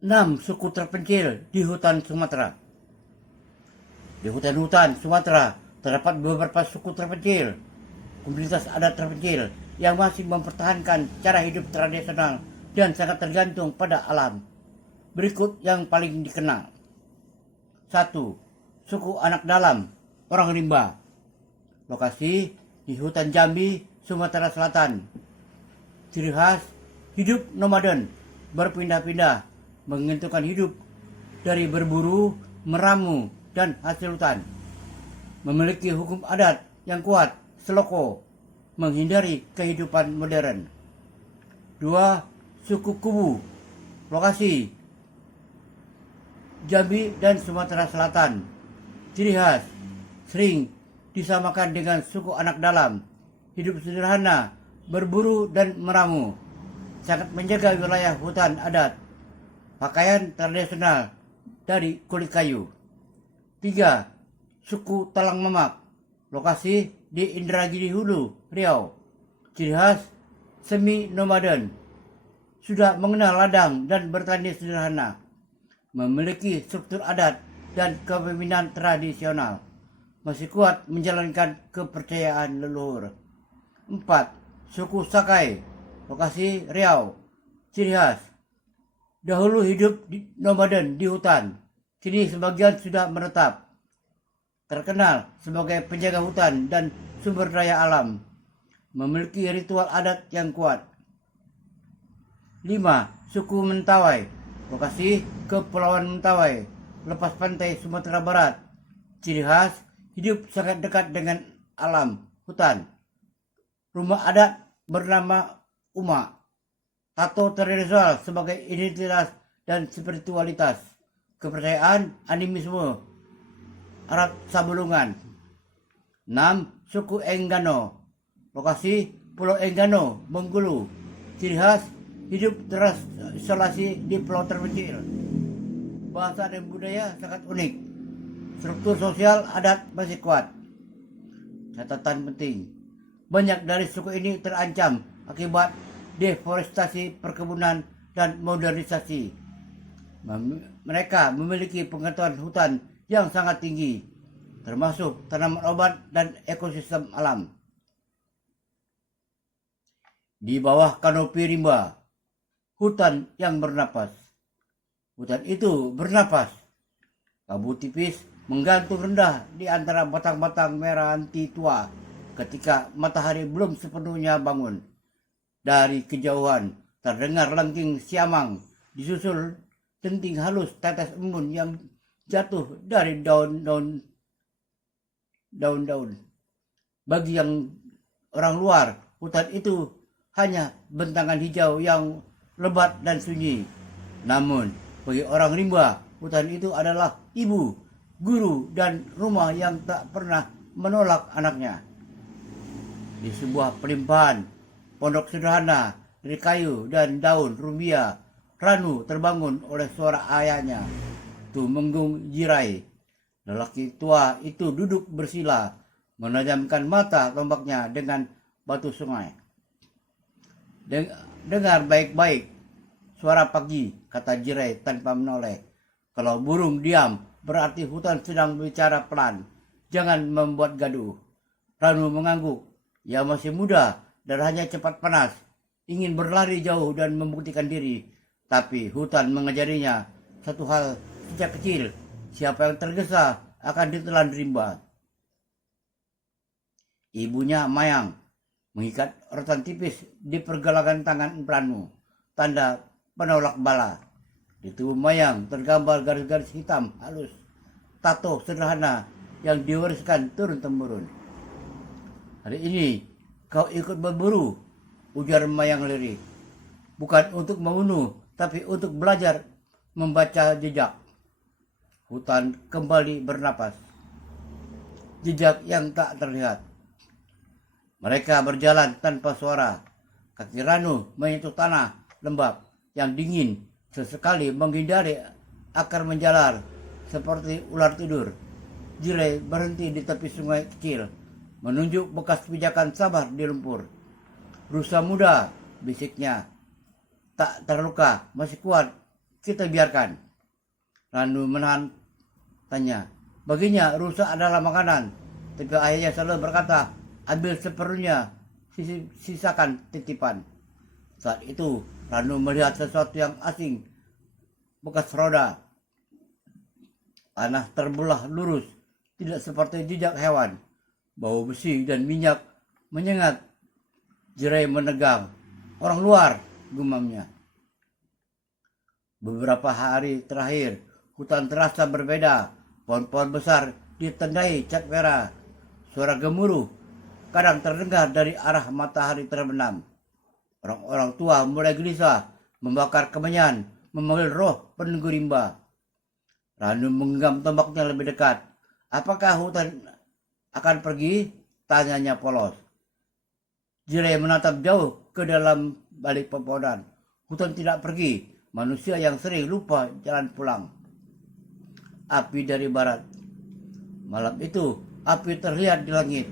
6 suku terpencil di hutan Sumatera. Di hutan-hutan Sumatera terdapat beberapa suku terpencil, komunitas adat terpencil yang masih mempertahankan cara hidup tradisional dan sangat tergantung pada alam. Berikut yang paling dikenal. 1. Suku Anak Dalam, orang rimba. Lokasi di hutan Jambi, Sumatera Selatan. Ciri khas, hidup nomaden, berpindah-pindah, menentukan hidup dari berburu, meramu, dan hasil hutan. Memiliki hukum adat yang kuat, seloko, menghindari kehidupan modern. 2. Suku Kubu. Lokasi Jambi dan Sumatera Selatan. Ciri khas, sering disamakan dengan suku Anak Dalam, hidup sederhana, berburu dan meramu, sangat menjaga wilayah hutan adat, pakaian tradisional dari kulit kayu. 3. Suku Talang Mamak. Lokasi di Indragiri Hulu, Riau. Ciri khas, semi nomaden, sudah mengenal ladang dan bertani sederhana, memiliki struktur adat dan kepemimpinan tradisional, masih kuat menjalankan kepercayaan leluhur. 4. Suku Sakai. Lokasi Riau. Ciri khas, dahulu hidup nomaden di hutan, kini sebagian sudah menetap. Terkenal sebagai penjaga hutan dan sumber daya alam, memiliki ritual adat yang kuat. 5. Suku Mentawai. Lokasi Kepulauan Mentawai, lepas pantai Sumatera Barat. Ciri khas, hidup sangat dekat dengan alam, hutan. Rumah adat bernama Uma. Tato tradisional sebagai identitas dan spiritualitas. Kepercayaan animisme, Arab Sabulungan. 6. Suku Enggano. Lokasi Pulau Enggano, Bengkulu. Ciri khas, hidup terisolasi di pulau terpencil. Bahasa dan budaya sangat unik. Struktur sosial adat masih kuat. Catatan penting, banyak dari suku ini terancam akibat deforestasi perkebunan dan modernisasi. Mereka memiliki pengetahuan hutan yang sangat tinggi, termasuk tanaman obat dan ekosistem alam. Di bawah kanopi rimba, hutan yang bernapas. Hutan itu bernapas. Kabut tipis menggantung rendah di antara batang-batang merah anti tua ketika matahari belum sepenuhnya bangun. Dari kejauhan terdengar lengking siamang, disusul denting halus tetes embun yang jatuh dari daun-daun. Bagi yang orang luar, hutan itu hanya bentangan hijau yang lebat dan sunyi. Namun, bagi orang rimba, hutan itu adalah ibu, guru, dan rumah yang tak pernah menolak anaknya. Di sebuah pelimpahan pondok sederhana dari kayu dan daun rumbia, Ranu terbangun oleh suara ayahnya, Tumenggung Jirai. Lelaki tua itu duduk bersila, menajamkan mata tombaknya dengan batu sungai. Dengar baik-baik suara pagi, kata Jirai tanpa menoleh. Kalau burung diam, berarti hutan sedang bicara pelan. Jangan membuat gaduh. Ranu mengangguk. Ia masih muda dan hanya cepat panas, ingin berlari jauh dan membuktikan diri. Tapi hutan mengajarinya satu hal sejak kecil, siapa yang tergesa akan ditelan rimba. Ibunya Mayang mengikat rotan tipis di pergelangan tangan Ranu, tanda penolak bala. Di tubuh Mayang tergambar garis-garis hitam halus, tato sederhana yang diwariskan turun-temurun. Hari ini kau ikut berburu, ujar Mayang lirik. Bukan untuk membunuh, tapi untuk belajar membaca jejak. Hutan kembali bernapas. Jejak yang tak terlihat. Mereka berjalan tanpa suara. Kaki Ranu menyentuh tanah lembab yang dingin, sesekali menghindari akar menjalar seperti ular tidur. Jirai berhenti di tepi sungai kecil, menunjuk bekas pijakan sabar di lumpur. Rusa muda, bisiknya. Tak terluka, masih kuat kita biarkan. Ranu menahan tanya. Baginya rusa adalah makanan, tapi ayahnya selalu berkata, ambil seperlunya, sisakan titipan. Saat itu Ranu melihat sesuatu yang asing, bekas roda. Tanah terbelah lurus, tidak seperti jejak hewan. Bau besi dan minyak menyengat. Jerai menegang. Orang luar, gumamnya. Beberapa hari terakhir, hutan terasa berbeda. Pohon-pohon besar ditandai cat merah. Suara gemuruh kadang terdengar dari arah matahari terbenam. Orang-orang tua mulai gelisah, membakar kemenyan, memanggil roh penunggu rimba. Ranu menggenggam tombaknya lebih dekat. Apakah hutan akan pergi? Tanyanya polos. Jerai menatap jauh ke dalam balik pepohonan. Hutan tidak pergi. Manusia yang sering lupa jalan pulang. Api dari barat. Malam itu, api terlihat di langit.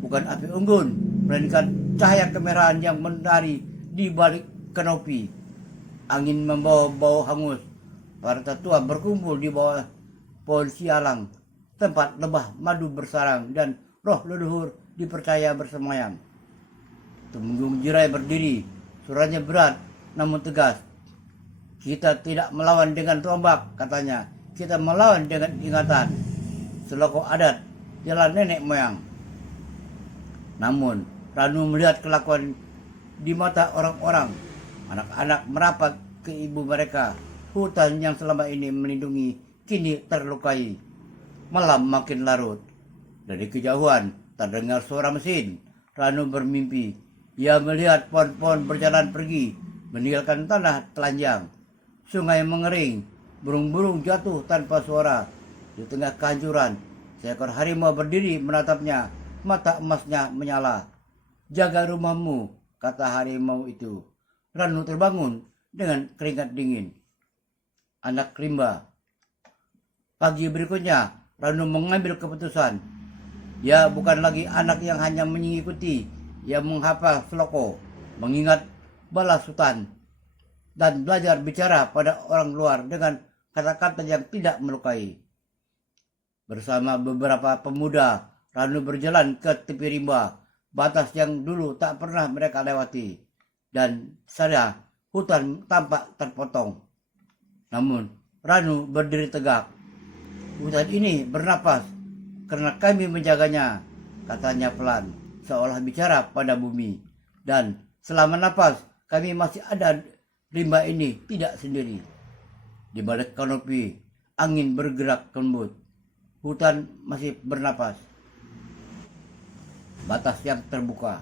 Bukan api unggun, melainkan cahaya kemerahan yang menari di balik kanopi. Angin membawa bau hangus. Para tetua berkumpul di bawah pohon sialang, tempat lebah madu bersarang dan roh leluhur dipercaya bersemayam. Temenggung Jerai berdiri, suaranya berat namun tegas. Kita tidak melawan dengan tombak, katanya. Kita melawan dengan ingatan. Seloko adat, jalan nenek moyang. Namun, Ranu melihat kelakuan di mata orang-orang. Anak-anak merapat ke ibu mereka. Hutan yang selama ini melindungi kini terlukai. Malam makin larut. Dari kejauhan terdengar suara mesin. Ranu bermimpi. Ia melihat pohon-pohon berjalan pergi, meninggalkan tanah telanjang. Sungai mengering, burung-burung jatuh tanpa suara. Di tengah kehancuran, seekor harimau berdiri menatapnya. Mata emasnya menyala. Jaga rumahmu, kata harimau itu. Ranu terbangun dengan keringat dingin. Anak rimba. Pagi berikutnya, Ranu mengambil keputusan. Dia bukan lagi anak yang hanya mengikuti. Ia menghafal seloko, mengingat balas hutan, dan belajar bicara pada orang luar dengan kata-kata yang tidak melukai. Bersama beberapa pemuda, Ranu berjalan ke tepi rimba, batas yang dulu tak pernah mereka lewati, dan sada hutan tampak terpotong. Namun, Ranu berdiri tegak. Hutan ini bernapas karena kami menjaganya, katanya pelan, seolah bicara pada bumi. Dan selama napas, kami masih ada. Rimba ini tidak sendiri. Di balik kanopi, angin bergerak lembut. Hutan masih bernapas. Batas yang terbuka.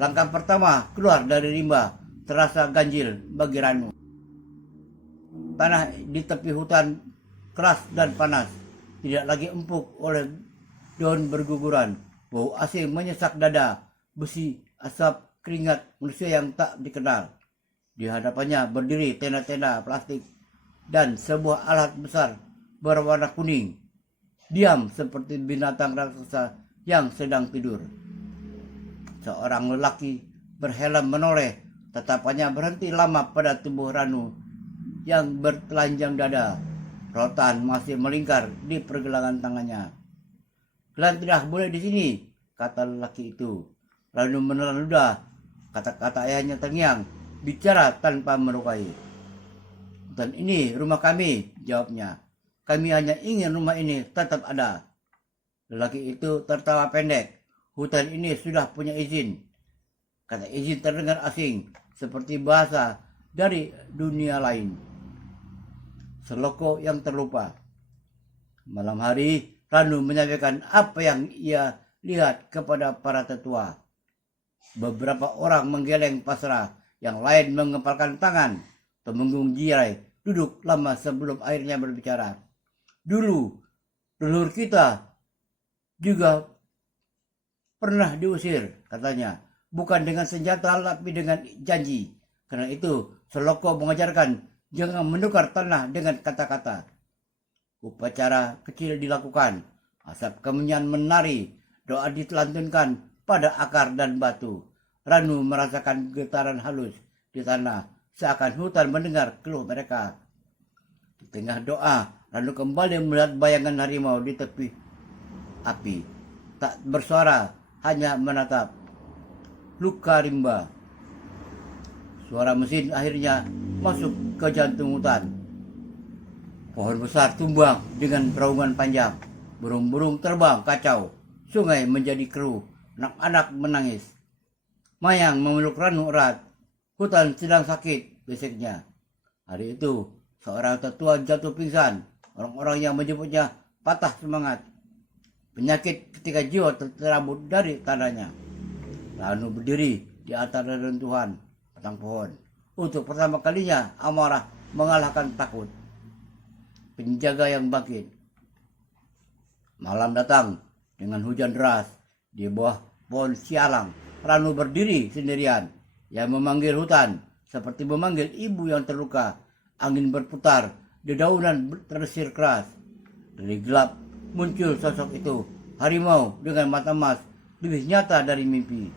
Langkah pertama keluar dari rimba terasa ganjil bagi Ranu. Tanah di tepi hutan keras dan panas. Tidak lagi empuk oleh daun berguguran. Bau asing menyesak dada. Besi, asap, keringat manusia yang tak dikenal. Di hadapannya berdiri tenda-tenda plastik dan sebuah alat besar berwarna kuning. Diam seperti binatang raksasa yang sedang tidur. Seorang lelaki berhelm menoleh, tatapannya berhenti lama pada tubuh Ranu yang bertelanjang dada. Rotan masih melingkar di pergelangan tangannya. Kalian tidak boleh di sini, kata lelaki itu. Ranu menelan ludah. Kata-kata ayahnya terngiang, bicara tanpa melukai. Dan ini rumah kami, jawabnya. Kami hanya ingin rumah ini tetap ada. Lelaki itu tertawa pendek. Hutan ini sudah punya izin. Kata izin terdengar asing, seperti bahasa dari dunia lain. Seloko yang terlupa. Malam hari, Ranu menyampaikan apa yang ia lihat kepada para tetua. Beberapa orang menggeleng pasrah, yang lain mengepalkan tangan. Temenggung Jerai duduk lama sebelum akhirnya berbicara. Dulu, leluhur kita juga pernah diusir, katanya. Bukan dengan senjata, tapi dengan janji. Karena itu, Seloko mengajarkan jangan menukar tanah dengan kata-kata. Upacara kecil dilakukan. Asap kemenyan menari. Doa ditelantunkan pada akar dan batu. Ranu merasakan getaran halus di tanah. Seakan hutan mendengar keluh mereka. Di tengah doa, Ranu kembali melihat bayangan harimau di tepi api. Tak bersuara, hanya menatap. Luka rimba. Suara mesin akhirnya masuk ke jantung hutan. Pohon besar tumbang dengan raungan panjang. Burung-burung terbang kacau. Sungai menjadi keruh. Anak-anak menangis. Mayang memeluk Ranu erat. Hutan sedang sakit, bisiknya. Hari itu, seorang tetua jatuh pingsan. Orang-orang yang menyebutnya patah semangat. Penyakit ketika jiwa tercerabut dari tandanya. Ranu berdiri di atas reruntuhan batang pohon. Untuk pertama kalinya amarah mengalahkan takut. Penjaga yang bangkit. Malam datang dengan hujan deras. Di bawah pohon sialang, Ranu berdiri sendirian. Yang memanggil hutan seperti memanggil ibu yang terluka. Angin berputar, dedaunan terdesir keras. Dari gelap muncul sosok itu. Harimau dengan mata emas lebih nyata dari mimpi.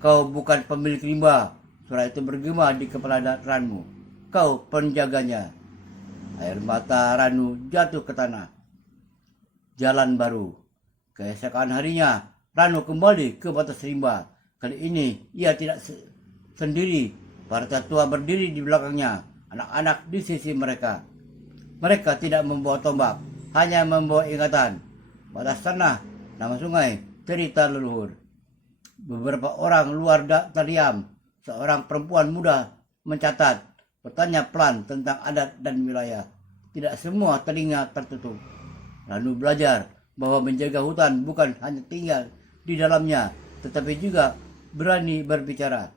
Kau bukan pemilik rimba. Suara itu bergema di kepala Ranu. Kau penjaganya. Air mata Ranu jatuh ke tanah. Jalan baru. Keesokan harinya, Ranu kembali ke batas rimba. Kali ini ia tidak sendiri. Para tetua berdiri di belakangnya. Anak-anak di sisi mereka. Mereka tidak membawa tombak, hanya membawa ingatan. Batas tanah, nama sungai, cerita leluhur. Beberapa orang luar terdiam. Seorang perempuan muda mencatat, bertanya pelan tentang adat dan wilayah. Tidak semua telinga tertutup. Ranu belajar bahwa menjaga hutan bukan hanya tinggal di dalamnya, tetapi juga berani berbicara.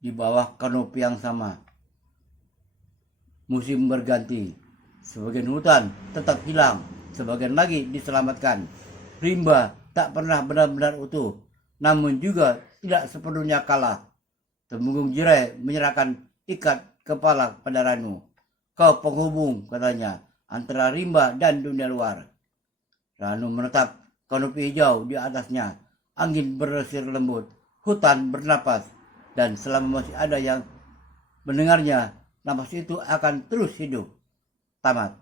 Di bawah kanopi yang sama. Musim berganti. Sebagian hutan tetap hilang, sebagian lagi diselamatkan. Rimba tak pernah benar-benar utuh, namun juga tidak sepenuhnya kalah. Temenggung Jirai menyerahkan ikat kepala pada Ranu. Kau penghubung, katanya, antara rimba dan dunia luar. Ranu menetap kanopi hijau di atasnya. Angin berdesir lembut, hutan bernapas, dan selama masih ada yang mendengarnya, napas itu akan terus hidup. Tamat.